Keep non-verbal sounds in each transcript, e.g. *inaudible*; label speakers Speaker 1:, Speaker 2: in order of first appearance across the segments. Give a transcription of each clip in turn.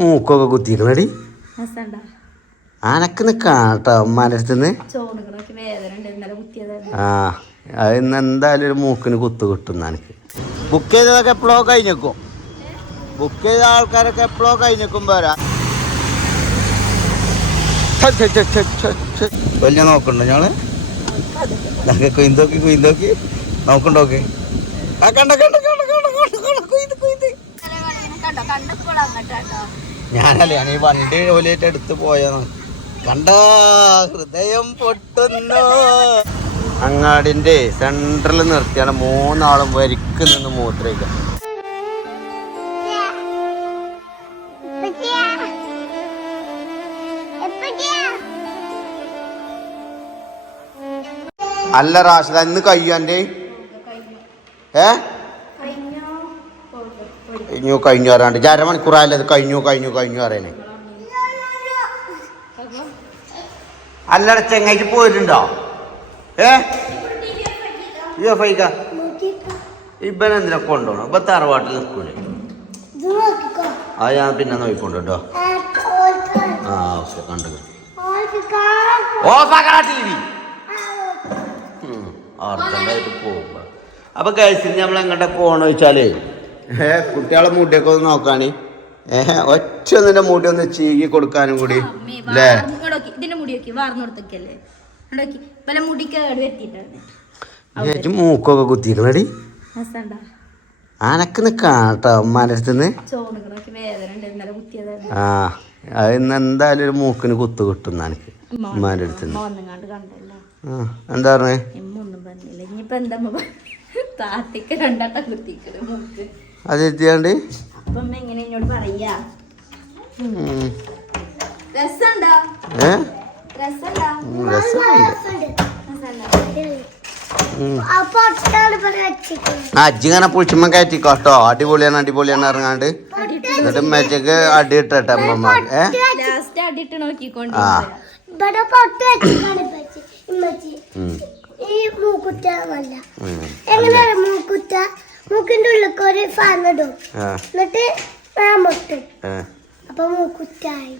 Speaker 1: മൂക്കൊക്കെ കുത്തിക്കണടി? അനക്ക് നിക്കാട്ടോ അടുത്തുനിന്ന്.
Speaker 2: ഉണ്ട്
Speaker 1: ആ അത് ഇന്ന് എന്തായാലും ഒരു മൂക്കിന് കുത്ത് കിട്ടും എനിക്ക് ബുക്ക് ചെയ്തതൊക്കെ എപ്പോഴോ കഴിഞ്ഞേക്കും? ബുക്ക് ചെയ്ത ആൾക്കാരൊക്കെ എപ്പോഴോ കഴിഞ്ഞേക്കും പോരാ. വലിയ നോക്കണ്ടോ ഞങ്ങൾ കുയിന്തോക്കി കുയിന്തോക്കി നോക്കണ്ടോക്കെ? ആ കണ്ട കണ്ട കണ്ട കണ്ട കുയിന്ത് കുയിന്ത്
Speaker 2: കണ്ടോ കണ്ടപ്പോൾ അങ്ങോട്ടോ
Speaker 1: ഞാനല്ലേ ഞാൻ ഈ വണ്ടി ജോലിയായിട്ട് എടുത്ത് പോയാണ് കണ്ട? ഹൃദയം പൊട്ടുന്നു. അങ്ങാടിന്റെ സെന്ററിൽ നിർത്തിയാണ് മൂന്നാളും വരിക്ക് നിന്ന് മൂത്രയില്ല അല്ല റാഷിദ ഇന്ന് കയ്യോ എന്റെ ഏ? കഴിഞ്ഞു കഴിഞ്ഞു പറയാണ്ട് ഇജ്ജ് അരമണിക്കൂറായാലും അത് കഴിഞ്ഞു കഴിഞ്ഞു കഴിഞ്ഞു പറയണേ അല്ലട ചെങ്ങായിട്ട് പോയിട്ടുണ്ടോ? ഏ? ഫൈക്ക എന്തിനാ കൊണ്ടുപോകണം ഇപ്പൊ തറവാട്ടിൽ നിൽക്കൂലേ. ആ ഞാൻ പിന്നെ നോക്കിക്കൊണ്ട് കേട്ടോ ആ ഓക്കെ കണ്ടു ഓഫാക്കണ ടി വി. അർജന്റായിട്ട് പോകുമ്പോ. അപ്പൊ കഴിച്ചിട്ട് നമ്മൾ എങ്ങോട്ടാ പോകണമെന്ന് വെച്ചാലേ ഏ കുട്ടികളെ മുടിയൊക്കെ ഒന്ന് നോക്കാണ്. ഏഹ് ഒറ്റ നിന്റെ മുടി ഒന്ന് ചീകി കൊടുക്കാനും കൂടി. അല്ലേ
Speaker 2: ഇതിന്റെ മുടി നോക്കി വാർന്നു കൊടുത്തൊക്കെയല്ലേ നോക്കി പല
Speaker 1: ചേച്ചി മൂക്കൊക്കെ കുത്തിക്കണടി? അനക്ക് നിക്കാട്ടോ ഉമ്മാന്റെ അടുത്തുനിന്ന്. ആ അത് ഇന്ന് എന്തായാലും ഒരു മൂക്കിന് കുത്തു കിട്ടും എനിക്ക് ഉമ്മാന്റെ അടുത്തുനിന്ന്. ആ എന്താ പറഞ്ഞെ?
Speaker 2: താത്തിക്ക് രണ്ടാട്ടം കുത്തിക്കണ് മൂക്ക്.
Speaker 1: അത് എത്തിയാണ്ട്? അജ്ജിങ്ങനെ പുളിച്ചുമ്മ കയറ്റിക്കോട്ടോ അടിപൊളിയാണ് അടിപൊളിയാണ് ഇറങ്ങാണ്ട്. എന്നിട്ട് മെച്ചക്ക് അടി ഇട്ടട്ടെ ഏ? ആ.
Speaker 3: ഇപ്പച്ചി, ഇമ്മച്ചി. ഈ മൂക്കുറ്റ നല്ല
Speaker 1: ഉം.
Speaker 3: എങ്ങനെയാണ് മൂക്കുറ്റ മൂക്കിന്റെ ഉള്ളിൽ ഒരു ഫാൻ ഇടും. എന്നിട്ട് മുട്ടും. അപ്പൊ മൂക്കുറ്റായി.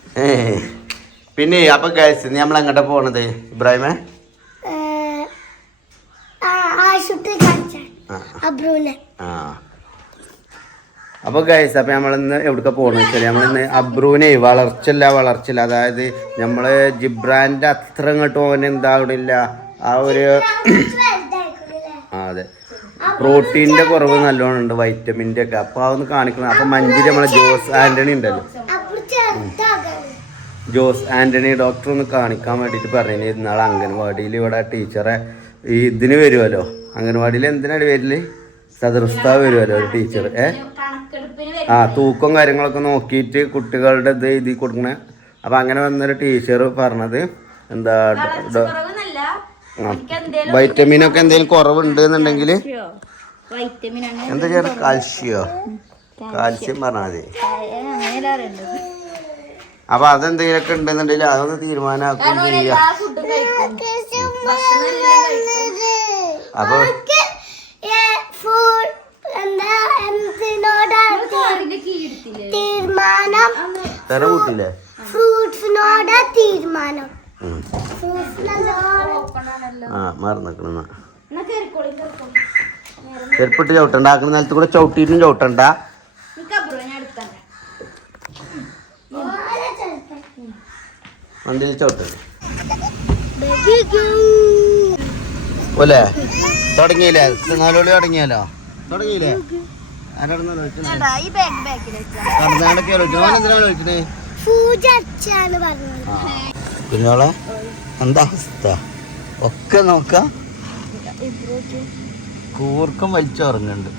Speaker 1: പിന്നെ അപ്പൊ ഗൈസ് നമ്മൾ എങ്ങോട്ടാ പോണത്? ഇബ്രാഹിമേ?
Speaker 3: ആശുപത്രി കാണിച്ചാണ് അബ്രൂനെ.
Speaker 1: ആ. അപ്പൊ ഗൈസ് അപ്പൊ നമ്മളിന്ന് എവിടെ പോകണം വെച്ചാൽ നമ്മളിന്ന് അബ്രൂനെ വളർച്ചയില്ല വളർച്ചയില്ല. അതായത് നമ്മൾ ജിബ്രാന്റെ അത്ര ഇങ്ങോട്ട് ഓന് എന്താവണില്ല. ആ ഒരു ആ, അതെ. പ്രോട്ടീന്റെ കുറവ് നല്ലോണം ഉണ്ട് വൈറ്റമിന്റെ ഒക്കെ. അപ്പൊ അതൊന്ന് കാണിക്കണം. അപ്പൊ മഞ്ചേരി നമ്മളെ ജോസ് ആന്റണി ഉണ്ടല്ലോ. ജോസ് ആന്റണി ഡോക്ടർ ഒന്ന് കാണിക്കാൻ വേണ്ടിയിട്ട് പറഞ്ഞു ഇന്നാളെ അംഗൻവാടിയിൽ ഇവിടെ ടീച്ചറെ ഈ ഇതിന് വരുമല്ലോ അംഗൻവാടിയിൽ എന്തിനാണ് വരിൽ? സദർസ്ഥാവ് വരുമല്ലോ ഒരു ടീച്ചർ ഏ? ആ തൂക്കം കാര്യങ്ങളൊക്കെ നോക്കിയിട്ട് കുട്ടികളുടെ ഇത് എഴുതി കൊടുക്കണേ. അപ്പം അങ്ങനെ വന്നൊരു ടീച്ചർ പറഞ്ഞത് എന്താ ഡ- ഒക്കെ എന്തെങ്കിലും കുറവുണ്ട് എന്നുണ്ടെങ്കിൽ
Speaker 2: വൈറ്റമിൻ
Speaker 1: എന്താ ചെയ്യാറ് കാൽഷ്യോ? കാൽസ്യം പറഞ്ഞാൽ മതി. അപ്പൊ അതെന്തെങ്കിലുമൊക്കെ ഉണ്ടെന്നുണ്ടെങ്കിൽ അതൊന്ന് തീരുമാനമാക്കുകയും
Speaker 2: ചെയ്യാം. അപ്പൊ
Speaker 3: തീരുമാനം?
Speaker 1: തെറ കൂട്ടില്ലേ
Speaker 3: ഫ്രൂട്ട്സിനോട് തീരുമാനം. ഫ്രൂട്ട്സിനോട്
Speaker 1: ആ
Speaker 2: മാറി നിൽക്കണം
Speaker 1: ചെരുപ്പിട്ട് ചവിട്ടണ്ട ആക്കുന്ന നിലത്ത് കൂടെ ചവിട്ടിയിട്ടും ചവിട്ടണ്ട. വണ്ടിയിൽ ചവിട്ടണ്ട പോലെ തുടങ്ങിയില്ലേ? നാലോളി തുടങ്ങിയല്ലോ? തുടങ്ങിയില്ലേ? കുഞ്ഞോളെ എന്താ അവസ്ഥ? ഒക്കെ നോക്കാം. കൂർക്കം വലിച്ചുറങ്ങുന്നുണ്ട്.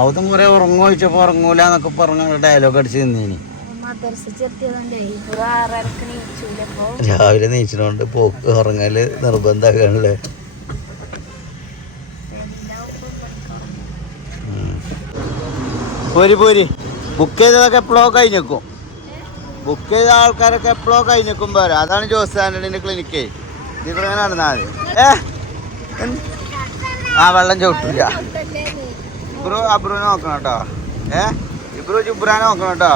Speaker 1: അവതും കുറെ ഉറങ്ങോ ചോദിച്ചപ്പോ ഉറങ്ങൂല എന്നൊക്കെ പറഞ്ഞ ഡയലോഗ് അടിച്ച് നിന്നേനി. രാവിലെ നീച്ചിനോണ്ട് പോക്ക് ഉറങ്ങൽ നിർബന്ധമാക്കാണല്ലേ പോരി പോരി. ബുക്ക് ചെയ്തതൊക്കെ എപ്പോഴോ കഴിഞ്ഞേക്കും? ബുക്ക് ചെയ്ത ആൾക്കാരൊക്കെ എപ്പോഴോ കഴിഞ്ഞേക്കും പോരാ? അതാണ് ജോസ് ആന്റണിന്റെ ക്ലിനിക്ക് ഇവിടെ ആ വെള്ളം ചവിട്ടില്ല ഇബ്രു അബ്രു നോക്കണം കേട്ടോ. ഏ? ഇബ്രു ജുബ്രാൻ നോക്കണം കേട്ടോ.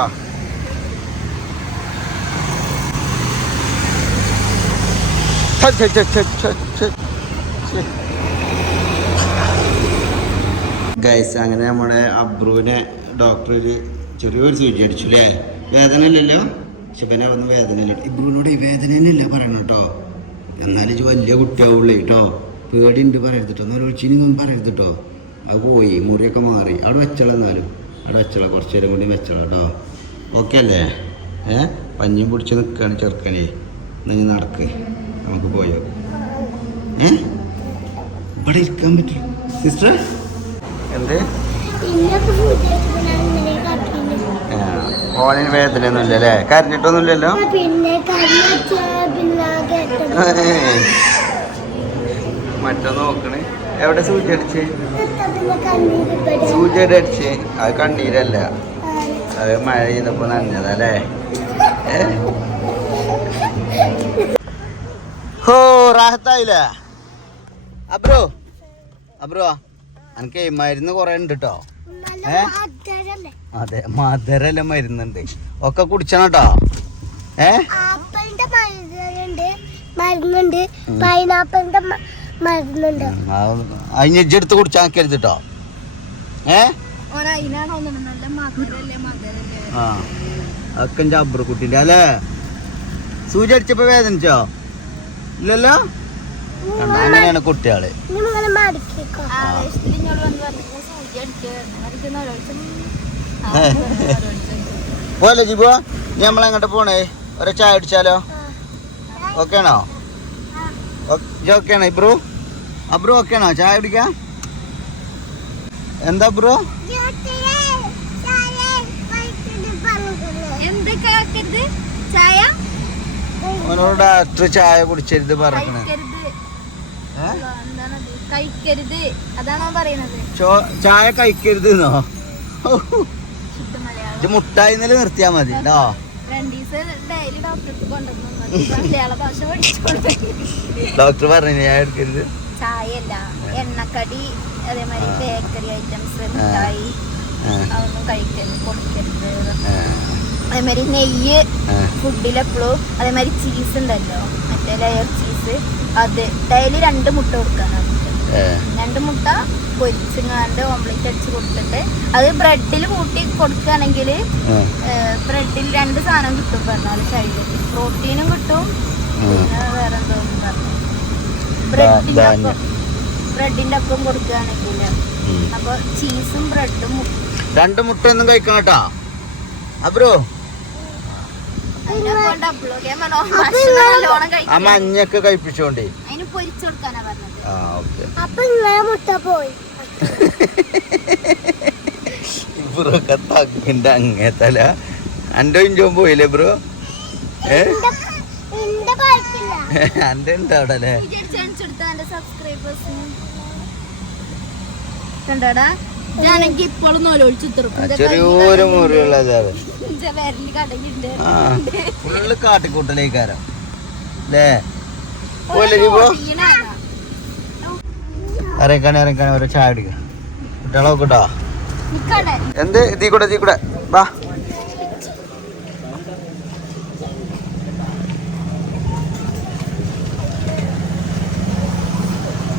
Speaker 1: ഗൈസ് അങ്ങനെ നമ്മുടെ അബ്രുവിനെ ഡോക്ടർ ഒരു ചെറിയൊരു സൂചി അടിച്ചു അല്ലേ വേദന ഇല്ലല്ലോ ശിവനെ വന്ന് വേദന ഇല്ല ഇബ്രുവിനോട് വേദന ഇല്ല പറയണം കേട്ടോ. എന്നാലും ഇത് വലിയ കുട്ടിയാവുള്ളേ കേട്ടോ പേടിയുണ്ട് പറയരുത് കേട്ടോ എന്നാൽ ഒഴിച്ചിനൊന്നും പറയരുത് കേട്ടോ അത് പോയി മുറിയൊക്കെ മാറി. അവിടെ വെച്ചോളാം എന്നാലും. അവിടെ വെച്ചോളാം. കുറച്ച് നേരം കൂടി വെച്ചോളാം കേട്ടോ ഓക്കെ അല്ലേ? ഏ? പഞ്ഞും പിടിച്ച് നിൽക്കുകയാണ് ചെറുക്കനെ. നീ നടക്ക്. നമുക്ക് പോയോ ഏ? ഇവിടെ ഇരിക്കാൻ പറ്റും. സിസ്റ്റർ എന്ത്? ഓണിന് വേദനയൊന്നും ഇല്ല അല്ലേ? കരഞ്ഞിട്ടൊന്നുമില്ലല്ലോ? *laughs* മറ്റോ നോക്കണേ. എവിടെ സൂചി അടിച്ച്? സൂചി അടിച്ച്? അത് കണ്ണീരല്ല. അത് മഴ ചെയ്തപ്പോ നനഞ്ഞതല്ലേ? *laughs* ഹോ റാഹത്തായില്ലേ? അബ്രോ അബ്രോ എനിക്ക് മരുന്ന് കുറെ ഉണ്ട് കേട്ടോ ഏ? അതെ മധുരെല്ലാം മരുന്നുണ്ട്. ഒക്കെ കുടിച്ചണട്ടോ ഏ?
Speaker 3: മരുന്നുണ്ട് പൈനാപ്പിളിന്റെ
Speaker 1: അതിന് കുടിച്ചാൽ ഏ? ആ അതൊക്കെ എന്റെ അബ്രക്കുട്ടിന്റെ അല്ലേ? സൂചി അടിച്ചപ്പോ വേദനിച്ചോ? ഇല്ലല്ലോ? അങ്ങനെയാണ്
Speaker 2: കുട്ടികൾ. *laughs*
Speaker 1: പോലെ ജിബു? നീ നമ്മളെങ്ങോട്ട് പോണേ? ഒരു ചായ അടിച്ചാലോ ഓക്കെ ആണോ? ഓക്കെ ആണോ? ഇബ്രു? അബ്രു ഓക്കെ ആണോ? ചായ കുടിക്കാം? എന്താ ബ്രോ അവനോട് ഡോക്ടർ ചായ കുടിച്ചരുത് പറഞ്ഞേ
Speaker 2: കഴിക്കരുത്. എന്താണത് കഴിക്കരുത്. അതാണോ പറയണത്?
Speaker 1: ചോ- ചായ കഴിക്കരുത് എന്നോ? ഇത് മുട്ടായി നില നിർത്തിയാ മതി കേട്ടോ ഡോക്ടർ പറഞ്ഞു ഞാൻ എടുക്കരുത്.
Speaker 2: എണ്ണക്കടി അതേമാതിരി ബേക്കറി ഐറ്റംസ് മിഠായി
Speaker 1: ആ,
Speaker 2: അതൊന്നും കഴിക്കരുത് കൊടുക്കരുത്.
Speaker 1: ആ,
Speaker 2: അതേമാതിരി നെയ്യ്. ഫുഡിലെപ്പോഴും അതേമാതിരി ചീസ് ഉണ്ടല്ലോ മറ്റേ ലെയർ ചീസ് അത് ഡെയിലി രണ്ട് മുട്ട കൊടുക്കാൻ
Speaker 1: ഏ,
Speaker 2: രണ്ട് മുട്ട പൊരിച്ചിങ്ങാണ്ട് ഓംലെറ്റ് അടിച്ച് കൊടുത്തിട്ട് അത് ബ്രെഡിൽ കൂട്ടി കൊടുക്കുകയാണെങ്കിൽ ബ്രെഡിൽ രണ്ട് സാധനം കിട്ടും പറഞ്ഞാൽ ശരീരത്തിൽ പ്രോട്ടീനും കിട്ടും പിന്നെ വേറെ എന്തോ പറഞ്ഞു. ബ്രെഡിന്റെ
Speaker 1: ധാന്യം.
Speaker 2: ഒപ്പം ബ്രെഡിന്റെ ഒപ്പം കൊടുക്കുകയാണെങ്കിൽ. അപ്പൊ ചീസും ബ്രെഡും
Speaker 1: രണ്ട് മുട്ട ഒന്നും കഴിക്കണം കേട്ടാ അബ്രോ. ആ മഞ്ഞൊക്കെ കഴിപ്പിച്ചോണ്ടേ.
Speaker 2: അതിന് പൊരിച്ചു കൊടുക്കാനാ പറഞ്ഞത്.
Speaker 1: ആ ഓക്കെ.
Speaker 3: അപ്പൊ ഇന്നലെ മുട്ട പോയി.
Speaker 1: ബ്രോക്കെ തക്കിന്റെ അങ്ങേത്തല. അന്റെ ഇഞ്ചോ പോയില്ലേ ബ്രോ? ഏ? അന്റെ ഉണ്ട് *laughs* അവിടെ അല്ലേ?
Speaker 2: കണ്ടടാ? ഞാനെങ്കിൽ ഇപ്പോഴും
Speaker 1: ചെറിയൊരു ഫുള്ള് കാട്ടിക്കൂട്ടലേക്കാരം. അല്ലേ പോലെ ജീവോ ഇറങ്ങിക്കാണെ ഇറങ്ങിക്കാണെ ഓരോ ചായ കുടിക്കുക കുട്ടികളെ നോക്കട്ടോ
Speaker 2: നിക്കടെ
Speaker 1: എന്ത്? ഇതീ കൂടെ ഇതീ കൂടെ. വാ.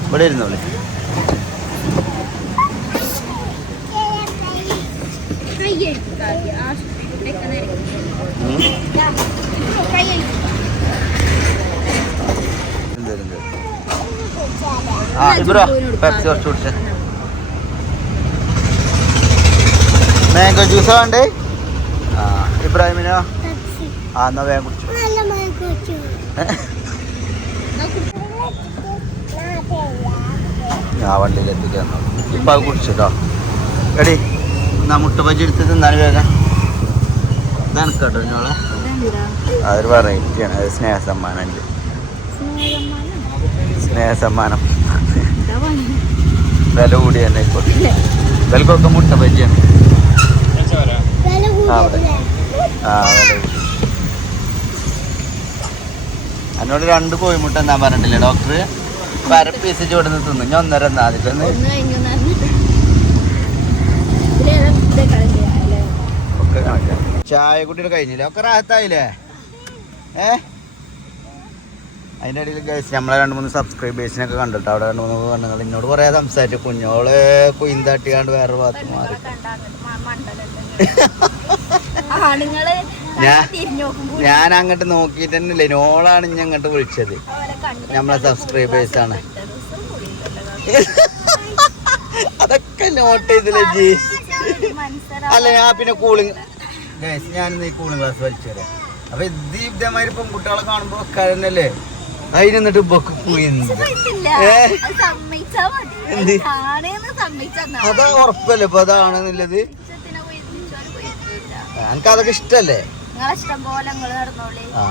Speaker 1: ഇവിടെ ഇരുന്നോളെ
Speaker 2: കൈ. കൈ കഴിക്കും
Speaker 1: എന്ത് എന്ത് ആ ഇബ്രോ പെപ്സി കുറച്ച് കുടിച്ചേ. മാംഗോ ജ്യൂസ് വേണ്ടേ? ആ ഇബ്രാഹിമിനോ? ആ എന്നാ വേഗം കുടിച്ചു. ആ വണ്ടിയിൽ എത്തിക്കാൻ ഇപ്പം അത് കുടിച്ചിട്ടോ എടി എന്നാ മുട്ട ബജി എടുത്ത് തിന്നാൻ വേഗം. ഇതാണ് കേട്ടോ ഞങ്ങളെ അതൊരു വെറൈറ്റിയാണ് അത് സ്നേഹ സമ്മാനം ഉണ്ട് സ്നേഹ സമ്മാനം വില കൂടി തന്നെ വിലക്കൊക്കെ മുട്ട
Speaker 3: പരിചയം
Speaker 1: ആ വില കൂടി. എന്നോട് രണ്ട് കോഴിമുട്ട എന്നാ പറഞ്ഞിട്ടില്ലേ ഡോക്ടർ? അര പീസ് ചൂടുന്ന് തിന്നു. ഞാൻ ഒന്നര എന്നാ ആദ്യത്തെ ഒക്കെ ചായ കുട്ടിയുടെ കഴിഞ്ഞില്ലേ? ഒക്കെ റാഹത്തായില്ലേ? ഏ? അതിന്റെ ഇടയിൽ ഗൈസ് നമ്മളെ രണ്ട് മൂന്ന് സബ്സ്ക്രൈബേഴ്സിനൊക്കെ കണ്ടിട്ട് അവിടെ രണ്ട് മൂന്ന് പെണ്ണുങ്ങൾ എന്നോട് കുറേ സംസാരിച്ചു. കുഞ്ഞോൾ കുയിന്താട്ടിയാണ്ട് വേറെ ഭാഗത്ത് മാറി. ഞാൻ- ഞാൻ അങ്ങോട്ട് നോക്കിയിട്ട് തന്നെ ഇല്ല നോളാണ് ഇനി അങ്ങോട്ട് വിളിച്ചത്. നമ്മളെ സബ്സ്ക്രൈബേഴ്സ് ആണ്. *laughs* അതൊക്കെ നോട്ട് ചെയ്തില്ല ജി? അല്ല ഞാൻ പിന്നെ കൂളിങ് ഗൈസ് ഞാനിന്ന് ഈ കൂളിങ് ഗ്ലാസ് വലിച്ചു തരാം. അപ്പൊ ഇത് ഇതേമാതിരി പെൺകുട്ടികളെ കാണുമ്പോ അതിനെന്നിട്ട് ബൊക്ക്.
Speaker 2: അത്
Speaker 1: ഉറപ്പല്ലേ ഇപ്പൊ അതാണെന്നുള്ളത്. എനിക്ക് അതൊക്കെ ഇഷ്ടല്ലേ? ആ.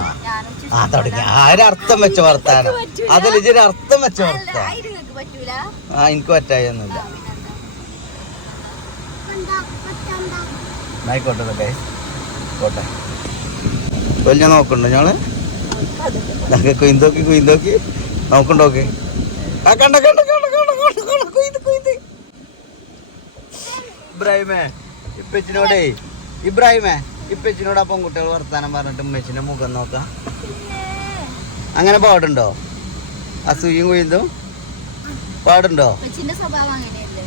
Speaker 1: ആ
Speaker 2: ഇഷ്ടം
Speaker 1: തുടങ്ങി
Speaker 2: പോലെ-
Speaker 1: അർത്ഥം വെച്ച വർത്താനം. അതല്ല ഇതൊരു അർത്ഥം വെച്ച വർത്താനം. ആ എനിക്ക് പറ്റായൊന്നുമില്ല? ആയിക്കോട്ടെ കോട്ടെ വലിയ നോക്കണ്ടോ ഞങ്ങൾ ഞങ്ങൾക്ക് കുയിന്തോക്കി കുയിന്തോക്കി നോക്കണ്ടോക്കെ? ആ കണ്ട കണ്ട കണ്ട കണ്ട കണ്ട കണ്ട കുയിന്ത് കുയിന്ത് ഇബ്രാഹിമേ ഇപ്പച്ചിനോടേ ഇബ്രാഹിമേ ഇപ്പച്ചിനോട് അപ്പം കുട്ടികൾ വർത്താനം പറഞ്ഞിട്ട് ഉമ്മച്ചിന്റെ മുഖം നോക്കാം. അങ്ങനെ പാടുണ്ടോ? അസൂയും കുയിന്തും പാടുണ്ടോ?
Speaker 2: സ്വഭാവം അങ്ങനെയല്ലേ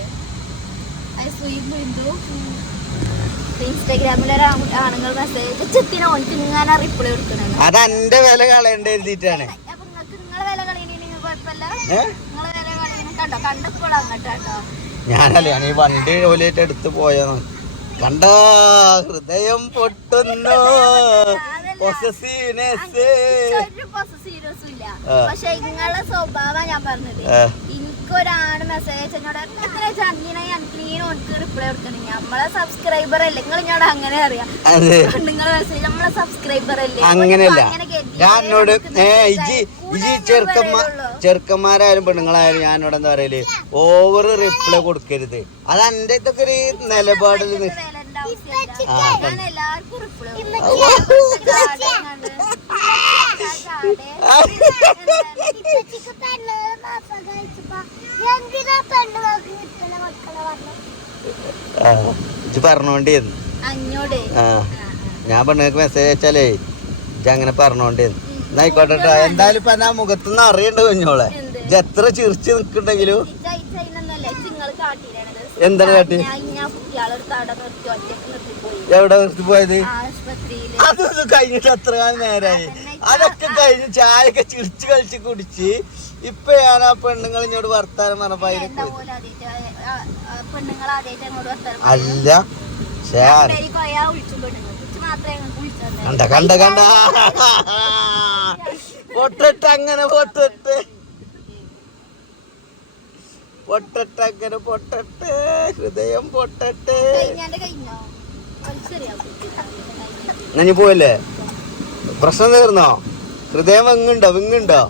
Speaker 2: അത് സുയും ആണുങ്ങൾ മെസ്സേജ് ചെത്തിന ഓനിക്ക് ഇങ്ങനെ റിപ്ലൈ
Speaker 1: അത് എന്റെ വില കളയണ്ട എഴുതിയിട്ടാണ്.
Speaker 2: അപ്പൊ നിങ്ങക്ക് നിങ്ങളെ വില കളയണെങ്കിൽ കുഴപ്പമില്ല
Speaker 1: ഏ?
Speaker 2: നിങ്ങളെ വില കളയണ കണ്ടോ? കണ്ടപ്പോൾ അങ്ങോട്ട് കേട്ടോ
Speaker 1: ഞാനല്ലേ ഈ വണ്ടി ഓലേറ്റ് എടുത്തു പോയെന്ന് കണ്ട? ഹൃദയം പൊട്ടുന്നു.
Speaker 2: പക്ഷെ നിങ്ങളെ സ്വഭാവം ഞാൻ പറഞ്ഞത്.
Speaker 1: ആ.
Speaker 2: എനിക്കൊരാണ് മെസ്സേജ് എന്നോട് എത്ര ചങ്ങിനെ എനിക്ക് ഓർക്ക് റിപ്ലൈ കൊടുക്കണം നമ്മളെ സബ്സ്ക്രൈബർ അല്ലേ? നിങ്ങൾ ഞാൻ അങ്ങനെ അറിയാം
Speaker 1: അതെ.
Speaker 2: നിങ്ങൾ മെസ്സേജ് നമ്മളെ സബ്സ്ക്രൈബർ അല്ലേ?
Speaker 1: അങ്ങനെയല്ല. ഞാൻ എന്നോട്
Speaker 2: ചെറുക്കന്മാർ
Speaker 1: ഏ ഇജി ഇജി
Speaker 2: എന്ന്
Speaker 1: ചെറുക്കന്മാ
Speaker 2: പറയുള്ളൂ.
Speaker 1: ചെറുക്കന്മാരായാലും പെണ്ണുങ്ങളായാലും ഞാനോട് എന്താ പറയൽ? ഓവർ റിപ്ലൈ കൊടുക്കരുത്. അത് എന്റെ ഇതൊക്കെ ഒരു നിലപാടിൽ
Speaker 2: ഞാൻ എല്ലാവർക്കും റിപ്ലൈ
Speaker 1: ഇജ്ജ് ആ ഞാൻ പെണ്ണുങ്ങൾക്ക് മെസ്സേജ് അയച്ചാലേ ഇജ്ജ് അങ്ങനെ പറഞ്ഞോണ്ടിരുന്നു. എന്നായിക്കോട്ടെ ട്ടോ. എന്തായാലും ഇപ്പൊ എന്നാ മുഖത്തുനിന്ന് അറിയണ്ട കുഞ്ഞോളെ.
Speaker 2: ഇത്
Speaker 1: ഇജ്ജ് എത്ര ചിരിച്ച് നിൽക്കുന്നുണ്ടെങ്കിലും എന്താണ് കാട്ടി? എവിടെ നിർത്തി പോയത്? അതൊന്നും കഴിഞ്ഞിട്ട് അത്ര കാലം നേരായി. അതൊക്കെ കഴിഞ്ഞ് ചായ ഒക്കെ ചിരിച്ച് കളിച്ച് കുടിച്ച് ഇപ്പൊ ഞാൻ ആ പെണ്ണുങ്ങൾ ഇങ്ങോട്ട് വർത്താനം പറഞ്ഞപ്പോ അതിന് അല്ല കണ്ട കണ്ട കണ്ട. പൊട്ടിട്ട് അങ്ങനെ പൊട്ടിട്ട്. പൊട്ടട്ട് അങ്ങനെ പൊട്ടട്ടെ. ഹൃദയം പൊട്ടട്ടെ നഞ്ഞു പോയല്ലേ പ്രശ്നം തീർന്നോ? ഹൃദയം വെങ്ങുണ്ടോ? വിങ്ങുണ്ടോ?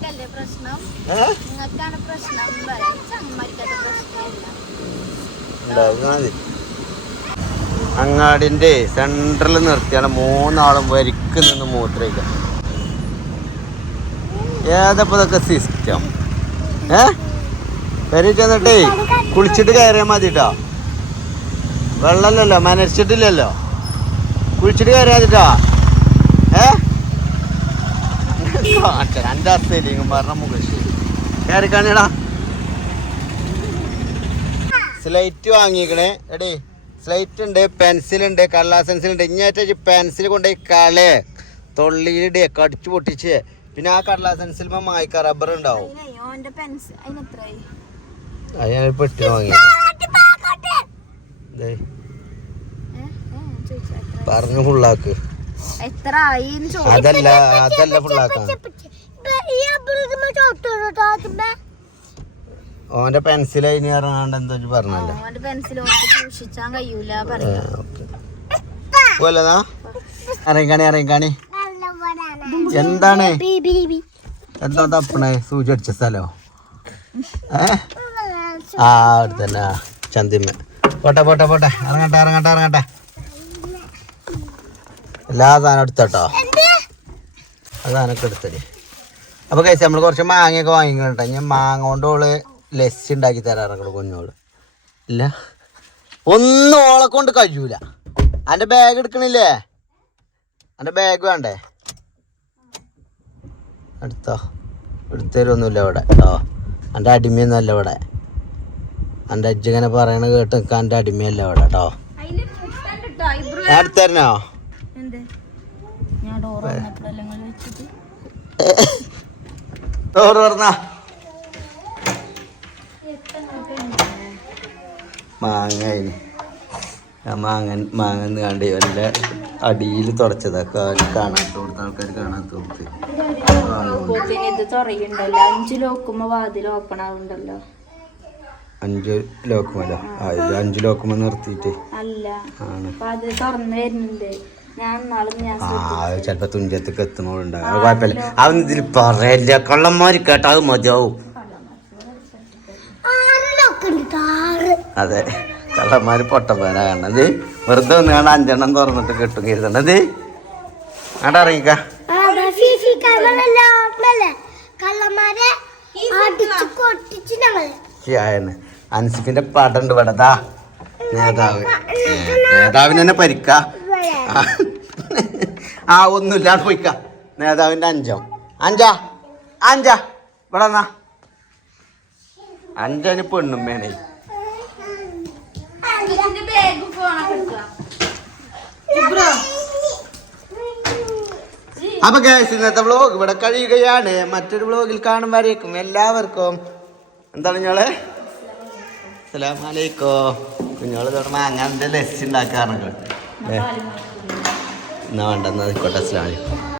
Speaker 1: അങ്ങാടിന്റെ സെന്ററിൽ നിർത്തിയാണ്. മൂന്നാളും വരിക്ക് നിന്ന് മൂത്രയില്ല ഏതപ്പോ ഇതൊക്കെ സിസ്റ്റം ഏ? വരി ചെന്നിട്ടേ കുളിച്ചിട്ട് കയറിയാൽ മതി കേട്ടോ വെള്ളമല്ലല്ലോ മനരിച്ചിട്ടില്ലല്ലോ കുളിച്ചിട്ട് കയറിയാ മതിട്ടോ. ഏ? *laughs* എന്റെ അസ്ഥയിലേക്കും പറഞ്ഞ മുഖശ്ശേരി കയറിക്കാണിടാ. സ്ലൈറ്റ് വാങ്ങിക്കണേ. എടേ സ്ലൈറ്റ് ഉണ്ട് പെൻസിൽ ഉണ്ട് കള്ളാസൻസിൽ ഉണ്ട് ഇങ്ങേറ്റ പെൻസിൽ കൊണ്ടുപോയി കളേ. തൊള്ളിയിലിടേ കടിച്ചു പൊട്ടിച്ച്. പിന്നെ ആ കടലാസൻസിൽ മായ്ക്ക റബ്ബർ ഉണ്ടാവും അത് ഞാൻ പെട്ടി വാങ്ങി ദേ,
Speaker 2: ഏ? ഏ, ചോദിച്ചോ, എത്ര?
Speaker 1: പറഞ്ഞു ഫുള്ളാക്ക്
Speaker 2: എത്ര
Speaker 1: അതല്ല അതല്ല
Speaker 3: ചോട്ടോ
Speaker 1: ഓന്റെ പെൻസിൽ അതിന് പറഞ്ഞാണ്ട് എന്തോ പറഞ്ഞല്ലോ? പോലതാ ഇറങ്ങിക്കാണി ഇറങ്ങിക്കാണി എന്താണ്? എന്താ തപ്പണേ? സൂചി അടിച്ച സ്ഥലോ? ഏ? ആ അവിടെ തന്നെ ചന്തിമ്മ. പോട്ടെ പോട്ടെ പോട്ടെ. ഇറങ്ങട്ടെ ഇറങ്ങട്ടെ ഇറങ്ങട്ടെ. എല്ലാ സാധനം എടുത്തോട്ടോ ആ സാധനമൊക്കെ എടുത്തടി. അപ്പോൾ കഴിച്ചാൽ നമ്മൾ കുറച്ച് മാങ്ങയൊക്കെ വാങ്ങിക്കട്ടെ ഞാൻ മാങ്ങ കൊണ്ട് ഓൾ ലസ്സി ഉണ്ടാക്കി തരാറങ്ങോട് കുഞ്ഞോൾ. ഇല്ല. ഒന്നും ഓളെ കൊണ്ട് കഴിയൂല. അന്റെ ബാഗ് എടുക്കണില്ലേ? അന്റെ ബാഗ് വേണ്ടേ? എടുത്തോ. എടുത്തരൊന്നുമില്ല ഇവിടെ. കേട്ടോ എന്റെ അടിമയൊന്നുമല്ല ഇവിടെ. എന്റെ അജ്ജ ഇങ്ങനെ പറയണ കേട്ട് നിൽക്കാൻ എന്റെ അടിമയല്ല അവിടെ കേട്ടോ.
Speaker 2: വെച്ചിട്ട്
Speaker 1: ചോറ് പറഞ്ഞ മാങ്ങ മാങ്ങൻ ഞാൻ മാങ്ങ മാങ്ങ കണ്ട് ഇവന്റെ അടിയിൽ തുടച്ചതൊക്കെ അവർ കാണാത്ത കൊടുത്ത ആൾക്കാർ കാണാത്ത കൊടുത്ത്.
Speaker 2: പിന്നെ ഇത് തുറയുണ്ടല്ലോ അഞ്ചു ലോക്കുമ്പോ വാതിൽ ഓപ്പൺ ആവുണ്ടല്ലോ
Speaker 1: അഞ്ച് ലോക്കുമല്ലോ അഞ്ച് ലോക്കുമ നിർത്തിയിട്ട്. ആ ചിലപ്പോ തുഞ്ചത്തേക്ക് എത്തുമ്പോഴുണ്ടാകും അത് കുഴപ്പമില്ല. അവൻ ഇതിൽ പറയല്ല. കള്ളന്മാര് കേട്ടാ അത് മതിയാവും. അതെ. കള്ളന്മാര് പൊട്ടപ്പേന കാണത് വെറുതെ ഒന്ന് കാണാൻ അഞ്ചെണ്ണം തുറന്നിട്ട് കിട്ടും കരുതണത് അവിടെ ഇറങ്ങിക്ക.
Speaker 3: കള്ളന്മാരെ കൊട്ടിച്ച് ഞങ്ങൾ.
Speaker 1: ശരിയാണ് അൻസിഫിന്റെ പടം ഉണ്ട് പടതാ നേതാവ്. നേതാവിന് തന്നെ പരിക്ക. ആ. ഒന്നുമില്ല പോയിക്ക. നേതാവിന്റെ അഞ്ചോ. അഞ്ചാ അഞ്ചാ ഇവിടെ വന്നാ. അഞ്ചാന് പെണ്ണും വേണേ അപ്പൊ ഗൈസ് ഇന്നത്തെ വ്ളോഗ് ഇവിടെ കഴിയുകയാണ്. മറ്റൊരു വ്ളോഗിൽ വരേക്കും. എല്ലാവർക്കും. എന്താണ് ഞങ്ങൾ അസ്സലാമലൈക്കോ. കുഞ്ഞോൾ തൊട്ട് മാങ്ങാന്റെ ലസ്സി ഉണ്ടാക്കാറുണ്ട് എന്നാ വേണ്ടെന്ന് ആയിക്കോട്ടെ അസ്സലാമലൈക്കും.